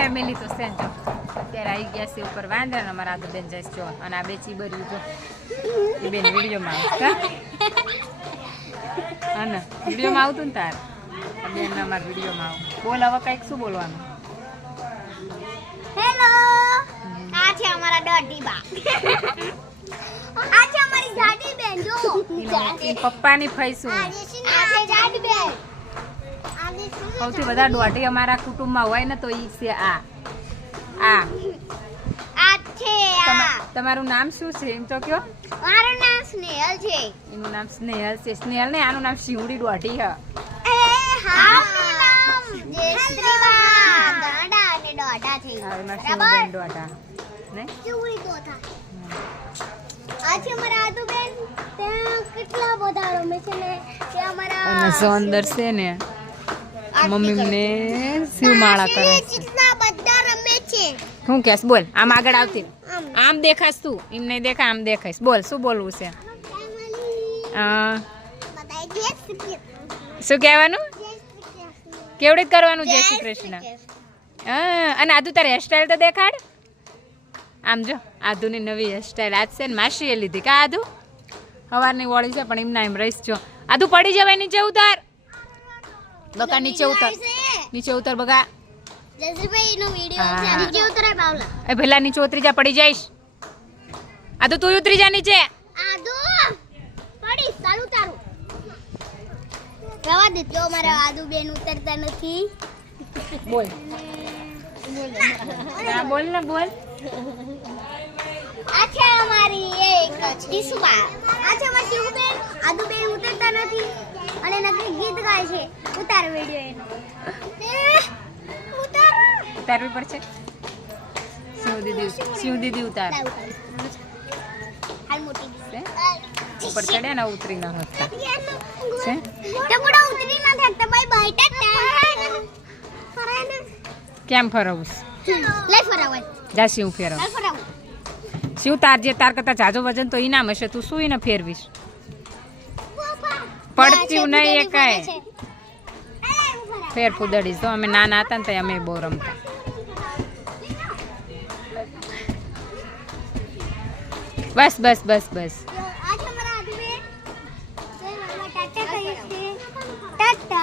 family તો છે જો અત્યારે આવી ગયા છે ઉપર વાંદરા ને અમારા આદુ બેન જાય જો અને આ બે ચીબર્યું જો એ બેન વિડીયોમાં આવે હા ને વિડીયોમાં આવતું ને તાર બેન અમારા વિડીયોમાં આવું બોલ હવે કંઈક શું બોલવાનું હેલો આ છે અમારા ડોડી બા આ છે અમારી જાડી બેન જો એ પપ્પાની ફઈશું આ છે જાડી બેન સૌથી બધા દોઢી અમારા કુટુંબમાં હોય ને તો ઈ છે આ આ છે આ તમારું નામ શું છે એમ તો કયો મારું નામ સ્નેહલ છે એનું નામ સ્નેહલ છે સ્નેહલ ને આનું નામ શિવડી દોઢી હ એ હા નામ જયશ્રી બા દાડા અને દોઢા છે એમાં શિવડી દોઢા ને ચૂરી દોઢા આ છે અમારા આદુ બેન ત્યાં કેટલા બધા રમે છે ને કે અમારા અને સુંદર છે ને મમ્મી ને શિવમાળા કરે છે કેટલા બધા રમે છે શું કહેશ બોલ આમ આગળ આવતી આમ દેખાશ તું એમ નહીં દેખા આમ દેખાઈશ બોલ શું બોલવું છે શું કહેવાનું કેવડે કરવાનું જય શ્રી કૃષ્ણ અને આદુ તારે હેરસ્ટાઈલ તો દેખાડ આમ જો આદુની નવી હેરસ્ટાઈલ આજ છે ને માસીએ લીધી કા આદુ સવારની વળી છે પણ એમના એમ રહીશ જો આદુ પડી જવાય નીચે ઉતાર બકા નીચે ઉતર નીચે ઉતર બકા જયશ્રીભાઈ નો વિડિયો છે નીચે ઉતરાય બાવલા એ ભલા નીચે ઉતરી જા પડી જઈશ આદુ તું ઉતરી જા નીચે આદુ પડી ચાલુ તારું રવા દે જો મારા આદુ બેન ઉતરતા નથી બોલ હા બોલ ને બોલ આ છે અમારી એક ટીસુબા આ છે અમારી ટીસુ બેન આદુ બેન ઉતરતા નથી અને નકરી ગીત ગાય છે ઉતાર વિડિયો એનો ઉતાર ઉતારવી પડશે શિવ દીદી ઉતાર હાલ મોટી છે ઉપર ચડ્યા ને ઉતરી ના હતા છે ટકડો ઉતરી ના થતા બાય બાય ટાટા કેમ ફરવું લઈ ફરાવાય જા શિવ ફેરવ લઈ ફરાવું શિવ તાર જે તાર કરતા જાજો વજન તો ઇનામ હશે તું શું એને ફેરવીશ પડતી નહીં એ કાંઈ ફેર ફૂદડીશ તો અમે નાના હતા ને તો અમે બહુ રમતા બસ બસ બસ બસ आज हमारा आदमी में टाटा कहिए टाटा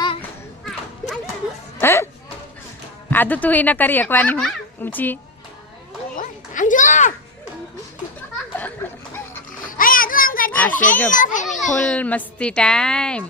આદુ તું એને કરી શકવાની હું ઊંચી अंजू अरे आदू हम करते આ છે જો ફૂલ મસ્તી ટાઈમ